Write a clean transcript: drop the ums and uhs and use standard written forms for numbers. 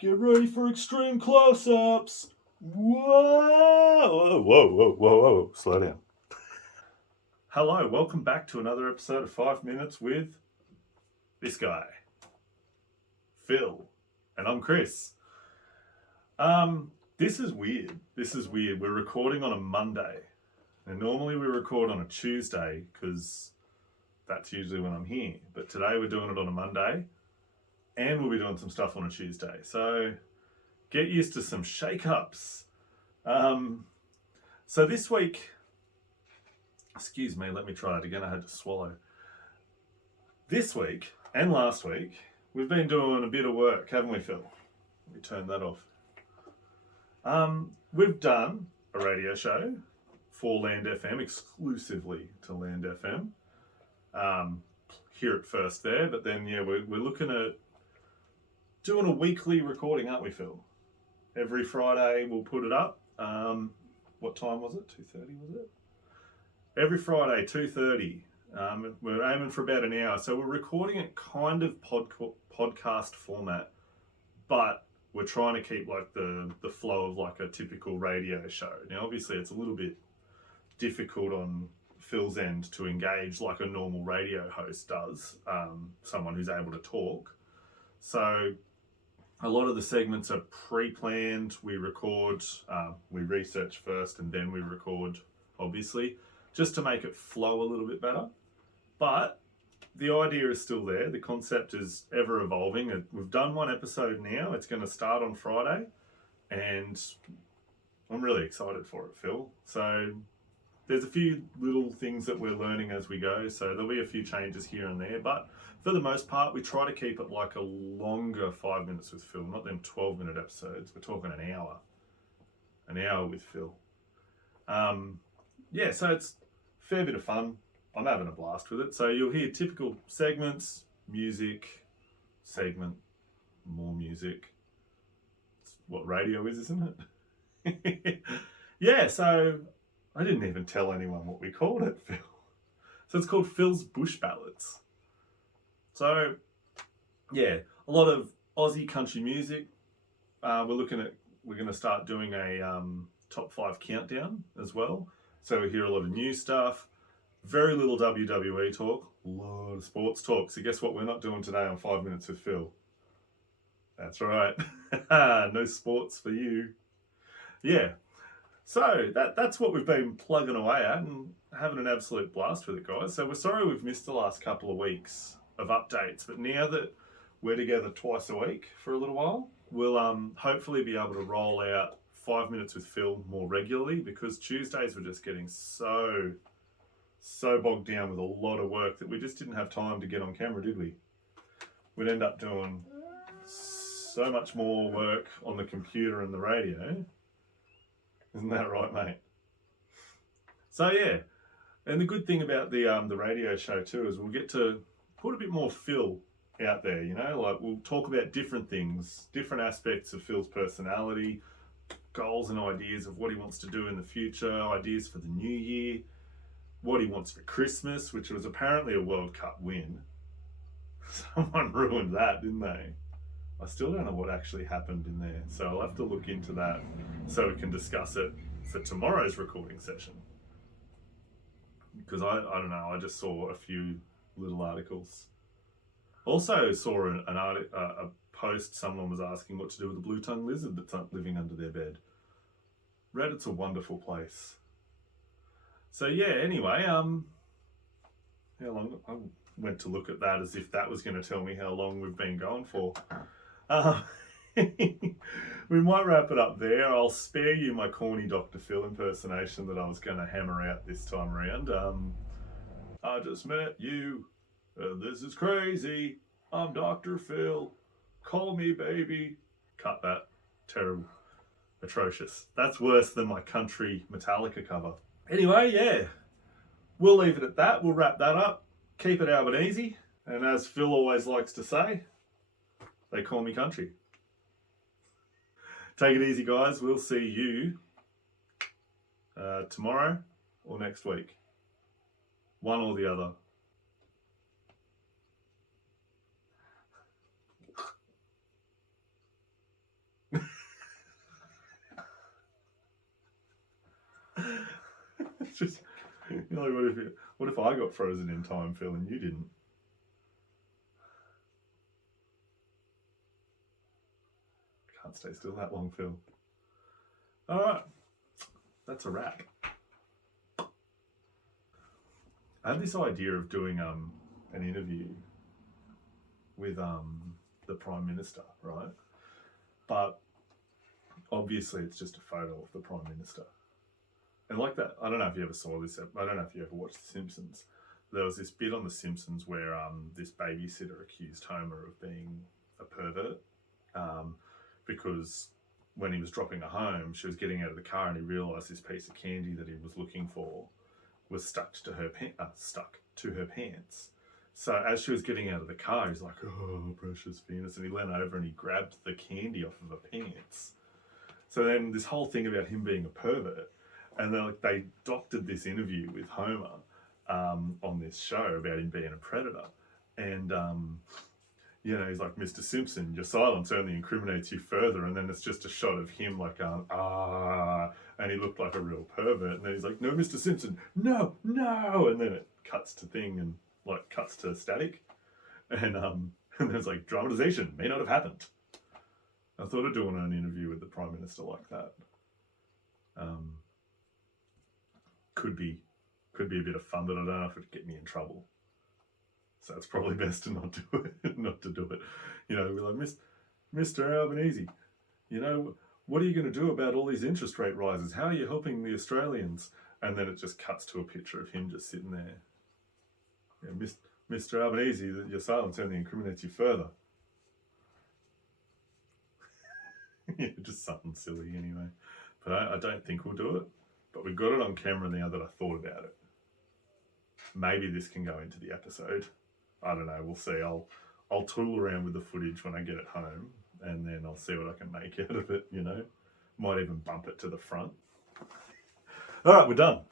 Get ready for extreme close-ups. Whoa, whoa, whoa, whoa, whoa. Slow down. Hello, welcome back to another episode of 5 Minutes with this guy, Phil, and I'm Chris. This is weird. We're recording on a Monday, and normally we record on a Tuesday because that's usually when I'm here. But today we're doing it on a Monday, and we'll be doing some stuff on a Tuesday. So get used to some shake-ups. So this week, excuse me, let me try it again. I had to swallow. This week and last week, we've been doing a bit of work, haven't we, Phil? Let me turn that off. We've done a radio show for Land FM, exclusively to Land FM. Hear it first there, but then we're looking at doing a weekly recording, aren't we, Phil? Every Friday we'll put it up. What time was it? 2:30 was it? Every Friday, 2:30. We're aiming for about an hour. So we're recording it kind of podcast format, but we're trying to keep like the flow of like a typical radio show. Now, obviously, it's a little bit difficult on Phil's end to engage like a normal radio host does, someone who's able to talk. So a lot of the segments are pre-planned. We record, we research first and then we record, obviously, just to make it flow a little bit better. But the idea is still there. The concept is ever evolving. We've done one episode now. It's going to start on Friday, and I'm really excited for it, Phil. So there's a few little things that we're learning as we go. So there'll be a few changes here and there, but for the most part, we try to keep it like a longer 5 minutes with Phil, not them 12-minute episodes. We're talking an hour with Phil. So it's a fair bit of fun. I'm having a blast with it. So you'll hear typical segments, music, segment, more music. It's what radio is, isn't it? Yeah, so I didn't even tell anyone what we called it, Phil. So it's called Phil's Bush Ballads. So, yeah, a lot of Aussie country music. We're going to start doing a top 5 countdown as well. So we hear a lot of new stuff. Very little WWE talk, a lot of sports talk. So guess what we're not doing today on 5 Minutes with Phil? That's right. No sports for you. Yeah. So that's what we've been plugging away at and having an absolute blast with it, guys. So we're sorry we've missed the last couple of weeks of updates, but now that we're together twice a week for a little while, we'll hopefully be able to roll out 5 Minutes with Phil more regularly, because Tuesdays were just getting so bogged down with a lot of work that we just didn't have time to get on camera, did we? We'd end up doing so much more work on the computer and the radio. Isn't that right, mate? So yeah, and the good thing about the radio show too is we'll get to put a bit more Phil out there, you know, like we'll talk about different things, different aspects of Phil's personality, goals and ideas of what he wants to do in the future, ideas for the new year, what he wants for Christmas, which was apparently a World Cup win. Someone ruined that, didn't they? I still don't know what actually happened in there, so I'll have to look into that so we can discuss it for tomorrow's recording session. Because I don't know, I just saw a few little articles. Also saw a post, someone was asking what to do with the blue-tongued lizard that's living under their bed. Reddit's a wonderful place. So yeah, anyway, how long? I went to look at that as if that was going to tell me how long we've been going for. We might wrap it up there. I'll spare you my corny Dr. Phil impersonation that I was going to hammer out this time around. I just met you. This is crazy. I'm Dr. Phil. Call me baby. Cut that. Terrible. Atrocious. That's worse than my country Metallica cover. Anyway, yeah, we'll leave it at that. We'll wrap that up. Keep it Albanese. And as Phil always likes to say, they call me country. Take it easy, guys. We'll see you tomorrow or next week. One or the other. You're like, what if I got frozen in time, Phil, and you didn't? Can't stay still that long, Phil. All right, that's a wrap. I had this idea of doing an interview with the Prime Minister, right? But obviously, it's just a photo of the Prime Minister. And like that, I don't know if you ever saw this. I don't know if you ever watched The Simpsons. There was this bit on The Simpsons where this babysitter accused Homer of being a pervert because when he was dropping her home, she was getting out of the car and he realised this piece of candy that he was looking for was stuck to her pants. So as she was getting out of the car, he's like, "Oh, precious Venus," and he leant over and he grabbed the candy off of her pants. So then this whole thing about him being a pervert, and they doctored this interview with Homer on this show about him being a predator, and he's like, "Mr. Simpson, your silence only incriminates you further," and then it's just a shot of him like and he looked like a real pervert, and then he's like, "No, Mr. Simpson, no," and then it cuts to thing and cuts to static, and there's like, dramatization may not have happened. I thought of doing an interview with the Prime Minister like that. Could be a bit of fun, but I don't know if it'd get me in trouble. So it's probably best to not do it. Not to do it. We're like, Mr. Albanese, what are you going to do about all these interest rate rises? How are you helping the Australians? And then it just cuts to a picture of him just sitting there. Yeah, Mr. Albanese, your silence only incriminates you further. Yeah, just something silly anyway. But I don't think we'll do it. But we got it on camera now that I thought about it. Maybe this can go into the episode. I don't know. We'll see. I'll tool around with the footage when I get it home, and then I'll see what I can make out of it. Might even bump it to the front. All right, we're done.